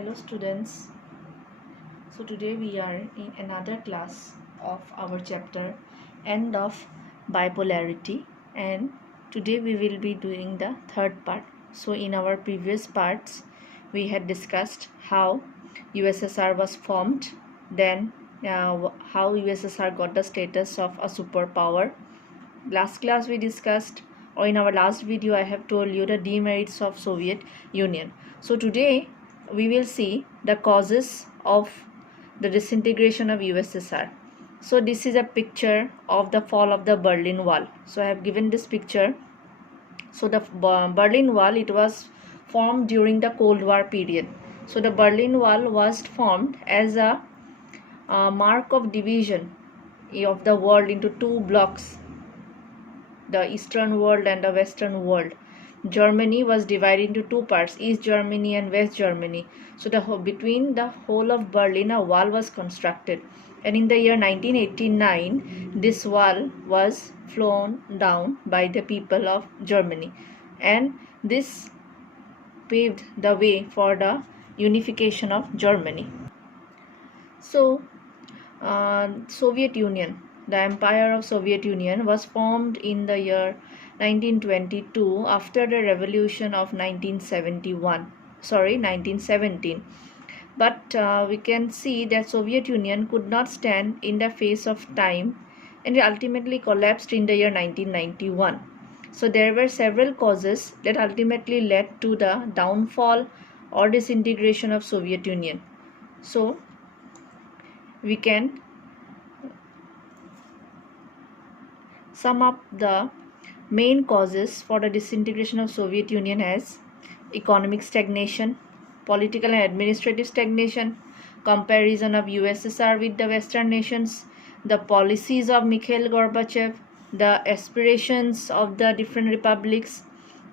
Hello students. So today we are in another class of our chapter End of Bipolarity, and today we will be doing the third part. So in our previous parts we had discussed how USSR was formed, then how USSR got the status of a superpower. Last class we discussed, or in our last video I have told you the demerits of Soviet Union. So today we will see the causes of the disintegration of USSR. So this is a picture of the fall of the Berlin Wall. So I have given this picture. So the Berlin Wall, it was formed during the Cold War period. So the Berlin Wall was formed as a mark of division of the world into two blocks, the Eastern world and the Western world. Germany was divided into two parts, East Germany and West Germany. So between the whole of Berlin a wall was constructed, and in the year 1989 this wall was flown down by the people of Germany, and this paved the way for the unification of Germany. So Soviet Union, the Empire of Soviet Union was formed in the year 1922 after the revolution of 1917. But we can see that Soviet Union could not stand in the face of time, and it ultimately collapsed in the year 1991. So there were several causes that ultimately led to the downfall or disintegration of Soviet Union. So we can sum up the main causes for the disintegration of Soviet Union as economic stagnation, political and administrative stagnation, comparison of USSR with the Western nations, the policies of Mikhail Gorbachev, the aspirations of the different republics,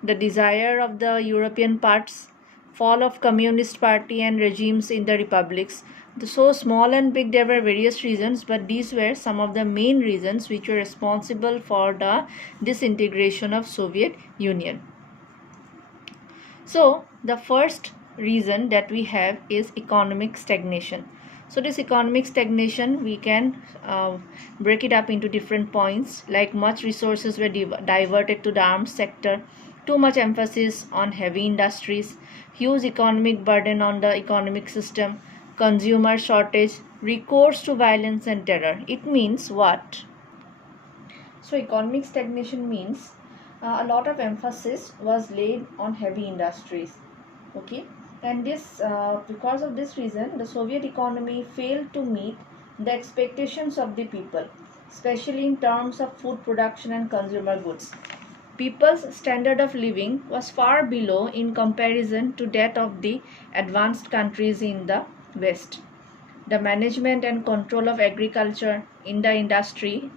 the desire of the European parts, fall of Communist Party and regimes in the republics. So small and big, there were various reasons, but these were some of the main reasons which were responsible for the disintegration of Soviet Union. So the first reason that we have is economic stagnation. So this economic stagnation, we can break it up into different points, like much resources were diverted to the arms sector, too much emphasis on heavy industries, huge economic burden on the economic system, consumer shortage, recourse to violence and terror. It means what? So economic stagnation means a lot of emphasis was laid on heavy industries. Okay, and this because of this reason the Soviet economy failed to meet the expectations of the people, especially in terms of food production and consumer goods. People's standard of living was far below in comparison to that of the advanced countries in the West. The management and control of agriculture in the industry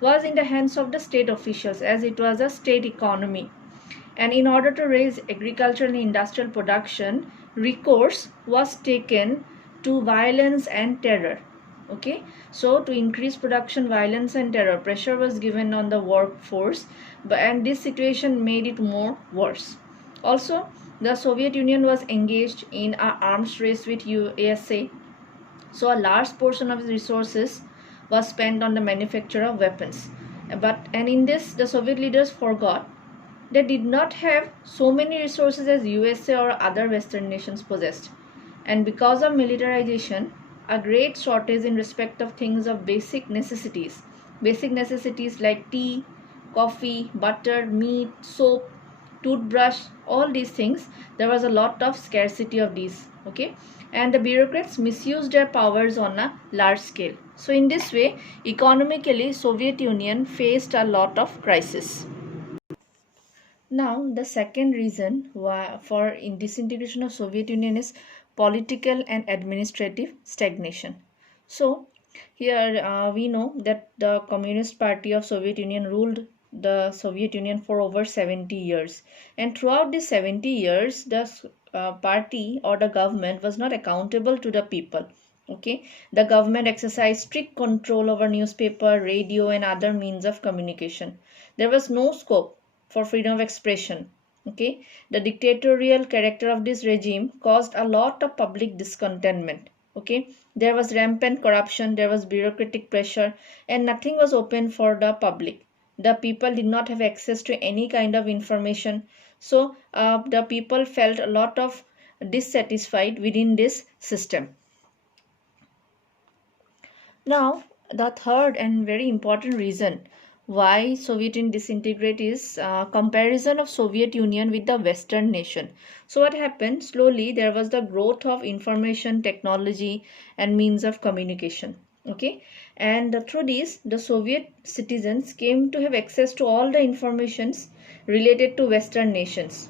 was in the hands of the state officials, as it was a state economy. And in order to raise agricultural and industrial production, recourse was taken to violence and terror. Okay, so to increase production, violence and terror, pressure was given on the workforce, and this situation made it more worse. Also, the Soviet Union was engaged in an arms race with USA, so a large portion of its resources was spent on the manufacture of weapons. And in this, the Soviet leaders forgot they did not have so many resources as USA or other Western nations possessed. And because of militarization, a great shortage in respect of things of basic necessities like tea, coffee, butter, meat, soap, toothbrush, all these things, there was a lot of scarcity of these. Okay, and the bureaucrats misused their powers on a large scale. So in this way, economically, Soviet Union faced a lot of crisis. Now, the second reason for disintegration of Soviet Union is political and administrative stagnation. So, here we know that the Communist Party of Soviet Union ruled the Soviet Union for over 70 years. And throughout these 70 years, the party or the government was not accountable to the people. Okay, the government exercised strict control over newspaper, radio, and other means of communication. There was no scope for freedom of expression. Okay, the dictatorial character of this regime caused a lot of public discontentment. Okay, there was rampant corruption, there was bureaucratic pressure, and nothing was open for the public. The people did not have access to any kind of information, so the people felt a lot of dissatisfied within this system. Now, the third and very important reason why Soviet Union disintegrate is comparison of Soviet Union with the Western nation. So what happened? Slowly there was the growth of information technology and means of communication. Okay, and through this, the Soviet citizens came to have access to all the informations related to Western nations.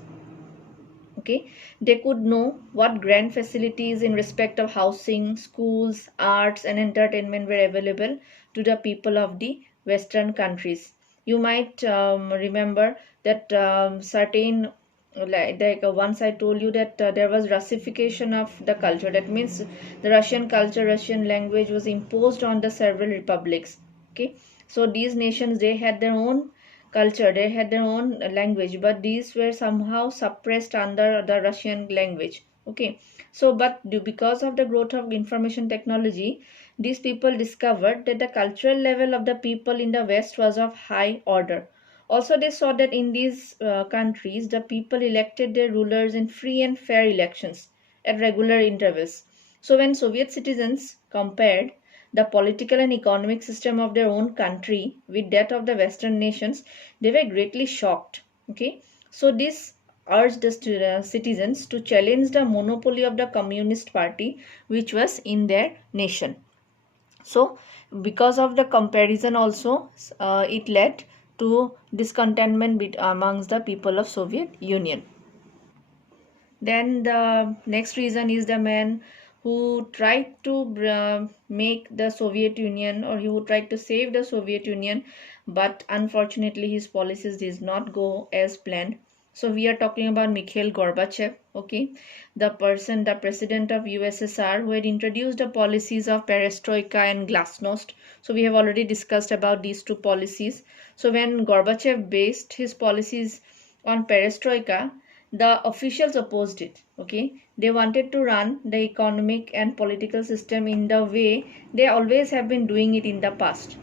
Okay, they could know what grand facilities in respect of housing, schools, arts and entertainment were available to the people of the western countries. You might remember that certain, like once I told you that there was Russification of the culture. That means the Russian culture, Russian language was imposed on the several republics. Okay, so these nations, they had their own culture, they had their own language, but these were somehow suppressed under the Russian language. Okay, so but because of the growth of information technology, these people discovered that the cultural level of the people in the West was of high order. Also, they saw that in these countries, the people elected their rulers in free and fair elections at regular intervals. So, when Soviet citizens compared the political and economic system of their own country with that of the Western nations, they were greatly shocked. Okay, so this urged the citizens to challenge the monopoly of the Communist Party, which was in their nation. So, because of the comparison, also it led to discontentment amongst the people of Soviet Union. Then the next reason is the man who tried to make the Soviet Union, or who tried to save the Soviet Union, but unfortunately his policies did not go as planned. So we are talking about Mikhail Gorbachev, okay, the person, the president of USSR, who had introduced the policies of Perestroika and Glasnost. So we have already discussed about these two policies. So when Gorbachev based his policies on Perestroika, the officials opposed it. Okay, they wanted to run the economic and political system in the way they always have been doing it in the past.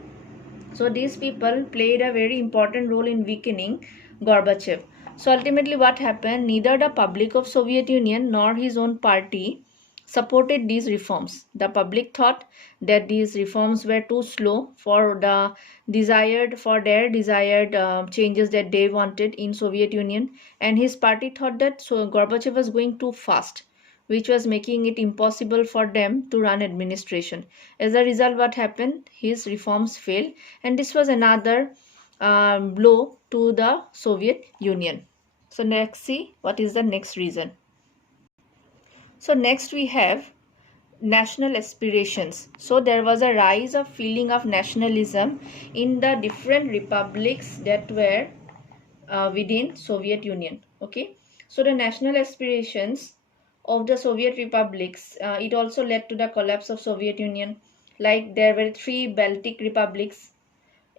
So these people played a very important role in weakening Gorbachev. So ultimately what happened, neither the public of Soviet Union nor his own party supported these reforms. The public thought that these reforms were too slow for their desired changes that they wanted in Soviet Union, and his party thought that Gorbachev was going too fast, which was making it impossible for them to run administration. As a result, what happened? His reforms failed, and this was another blow to the Soviet Union. So next, see what is the next reason. So next we have national aspirations. So there was a rise of feeling of nationalism in the different republics that were within Soviet Union. Okay, so the national aspirations of the Soviet republics, it also led to the collapse of Soviet Union. Like there were three Baltic republics.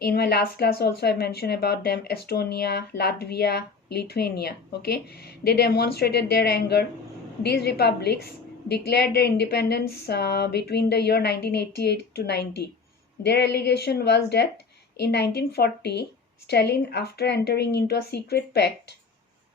In my last class also I mentioned about them: Estonia, Latvia, Lithuania. Okay, they demonstrated their anger. These republics declared their independence between the year 1988 to 90. Their allegation was that in 1940 Stalin, after entering into a secret pact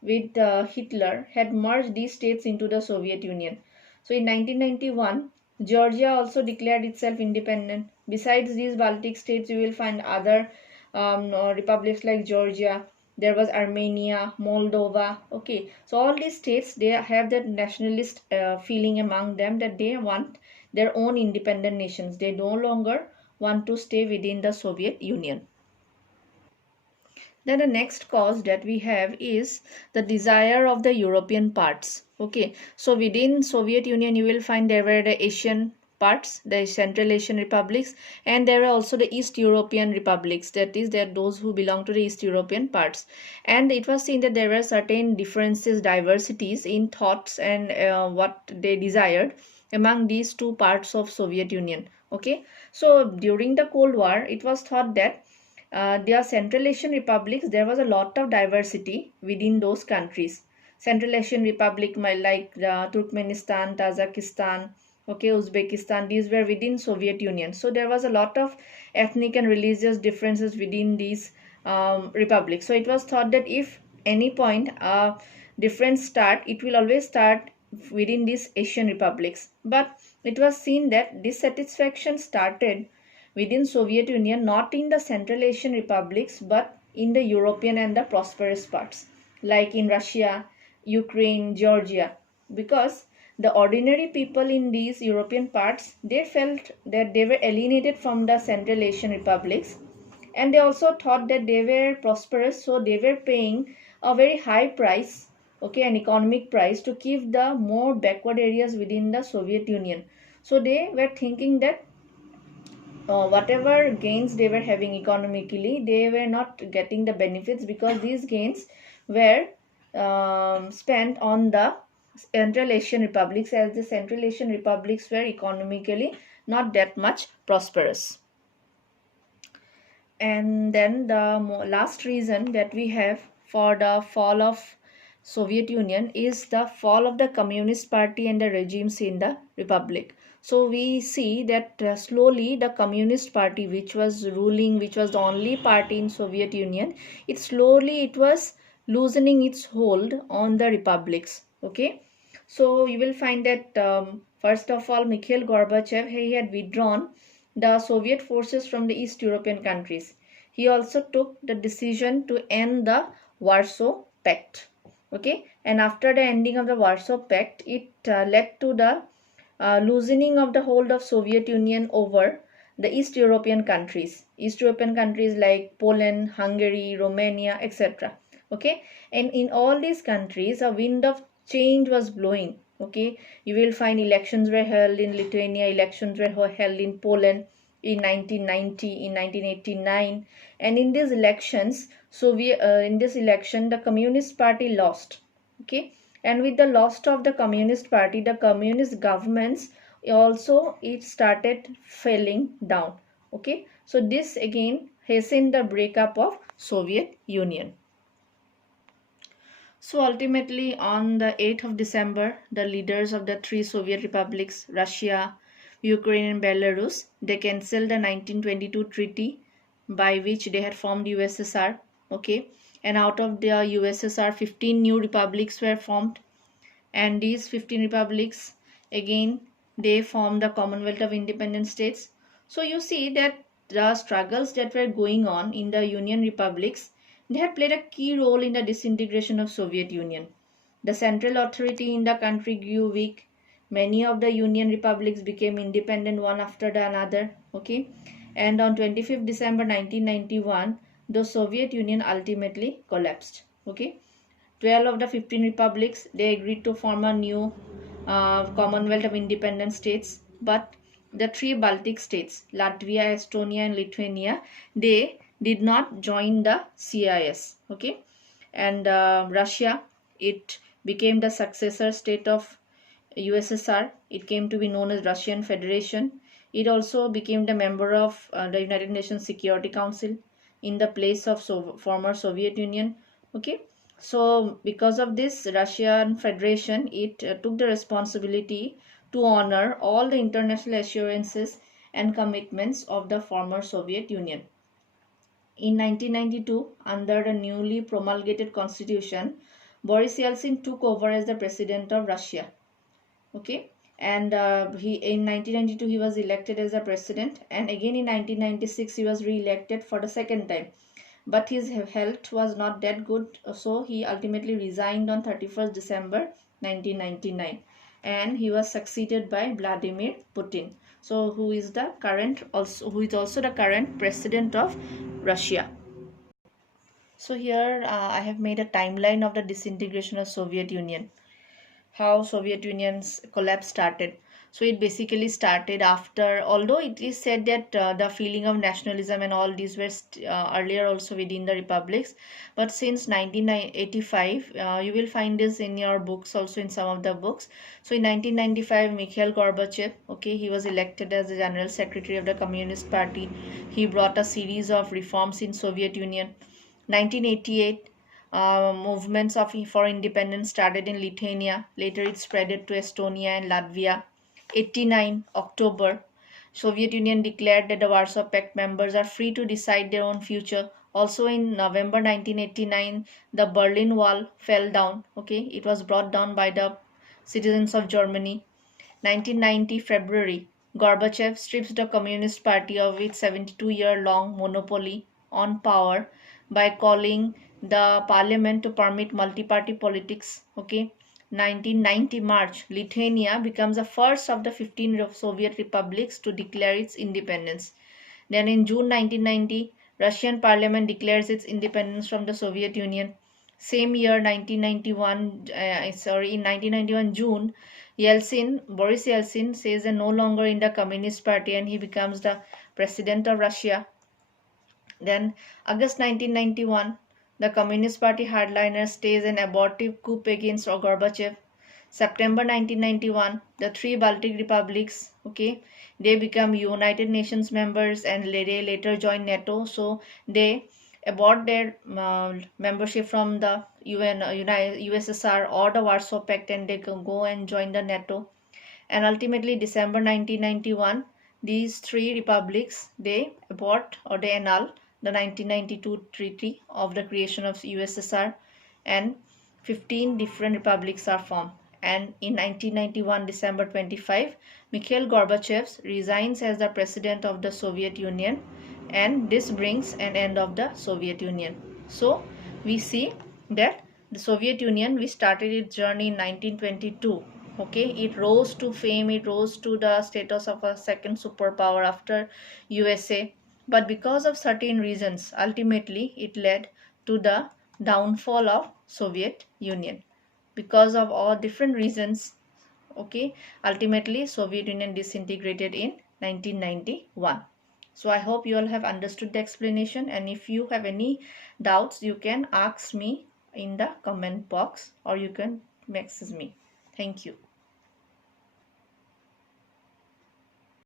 with Hitler, had merged these states into the Soviet Union. So in 1991, Georgia also declared itself independent. Besides these Baltic states, you will find other republics like Georgia. There was Armenia, Moldova. Okay, so all these states, they have that nationalist feeling among them, that they want their own independent nations. They no longer want to stay within the Soviet Union. Then the next cause that we have is the desire of the European parts. Okay, so within Soviet Union you will find there were the Asian parts, the Central Asian republics, and there were also the East European republics, that is, there those who belong to the East European parts. And it was seen that there were certain differences, diversities in thoughts and what they desired among these two parts of Soviet Union. Okay, so during the Cold War it was thought that their Central Asian republics, there was a lot of diversity within those countries. Central Asian Republic like Turkmenistan, Tajikistan, okay, Uzbekistan, these were within Soviet Union. So there was a lot of ethnic and religious differences within these republics. So it was thought that if any point difference start, it will always start within these Asian republics. But it was seen that dissatisfaction started within Soviet Union, not in the Central Asian republics, but in the European and the prosperous parts, like in Russia, Ukraine, Georgia, because the ordinary people in these European parts, they felt that they were alienated from the Central Asian republics, and they also thought that they were prosperous, so they were paying a very high price, okay, an economic price, to keep the more backward areas within the Soviet Union. So they were thinking that whatever gains they were having economically, they were not getting the benefits, because these gains were spent on the Central Asian republics, as the Central Asian republics were economically not that much prosperous. And then the last reason that we have for the fall of Soviet Union is the fall of the Communist Party and the regimes in the republic. So we see that slowly the Communist Party, which was ruling, which was the only party in Soviet Union, it was loosening its hold on the republics. Okay, so you will find that first of all, Mikhail Gorbachev, he had withdrawn the Soviet forces from the East European countries. He also took the decision to end the Warsaw Pact. Okay, and after the ending of the Warsaw Pact, it led to the loosening of the hold of Soviet Union over the East European countries. East European countries like Poland, Hungary, Romania, etc. Okay, and in all these countries, a wind of change was blowing. Okay, you will find elections were held in Lithuania, elections were held in Poland in 1990, in 1989, and in these elections, in this election, the Communist Party lost. Okay, and with the loss of the Communist Party, the communist governments also, it started falling down. Okay, so this again hastened the breakup of Soviet Union. So ultimately, on the 8th of December, the leaders of the three Soviet republics, Russia, Ukraine and Belarus, they cancelled the 1922 treaty by which they had formed USSR. Okay, and out of the USSR, 15 new republics were formed, and these 15 republics, again, they formed the Commonwealth of Independent States. So you see that the struggles that were going on in the Union republics, they had played a key role in the disintegration of Soviet Union. The central authority in the country grew weak. Many of the Union republics became independent one after the another. Okay, and on 25th December 1991, the Soviet Union ultimately collapsed. Okay, 12 of the 15 republics, they agreed to form a new Commonwealth of Independent States, but the three Baltic states, Latvia, Estonia and Lithuania, they did not join the CIS. Okay, and Russia, it became the successor state of USSR. It came to be known as Russian Federation. It also became the member of the United Nations Security Council in the place of former Soviet Union. Okay, so because of this Russian Federation, it took the responsibility to honor all the international assurances and commitments of the former Soviet Union. In 1992, under the newly promulgated constitution, Boris Yeltsin took over as the president of Russia. Okay, and he in 1992 he was elected as a president, and again in 1996 he was re-elected for the second time, but his health was not that good, so he ultimately resigned on 31st December 1999, and he was succeeded by Vladimir Putin, so who is also the current president of Russia. So here I have made a timeline of the disintegration of Soviet Union, how Soviet Union's collapse started. So it basically started after, although it is said that the feeling of nationalism and all these were earlier also within the republics, but since 1985, you will find this in your books also, in some of the books. So in 1995, Mikhail Gorbachev, okay, he was elected as the general secretary of the Communist Party. He brought a series of reforms in Soviet Union. 1988, movements for independence started in Lithuania. Later it spread to Estonia and Latvia. 89 October, Soviet Union declared that the Warsaw Pact members are free to decide their own future. Also in November 1989, the Berlin Wall fell down. Okay, it was brought down by the citizens of Germany. 1990 February, Gorbachev strips the Communist Party of its 72-year-long monopoly on power by calling the parliament to permit multi-party politics. Okay, 1990 March, Lithuania becomes the first of the 15 Soviet republics to declare its independence. Then in June 1990, Russian parliament declares its independence from the Soviet Union. Same year, 1991, in 1991 June, Boris Yeltsin says they're no longer in the Communist Party and he becomes the president of Russia. Then August 1991, the Communist Party hardliner stages an abortive coup against Gorbachev. September 1991, the three Baltic republics, okay, they become United Nations members and they later join NATO. So they abort their membership from the USSR or the Warsaw Pact, and they can go and join the NATO. And ultimately, December 1991, these three republics, they abort or they annul the 1992 treaty of the creation of USSR, and 15 different republics are formed. And in 1991 December 25, Mikhail Gorbachev resigns as the president of the Soviet Union, and this brings an end of the Soviet Union. So we see that the Soviet Union, we started its journey in 1922. Okay, it rose to fame, it rose to the status of a second superpower after USA, but because of certain reasons, ultimately it led to the downfall of Soviet Union. Because of all different reasons, okay, ultimately Soviet Union disintegrated in 1991. So I hope you all have understood the explanation, and if you have any doubts, you can ask me in the comment box or you can message me. Thank you.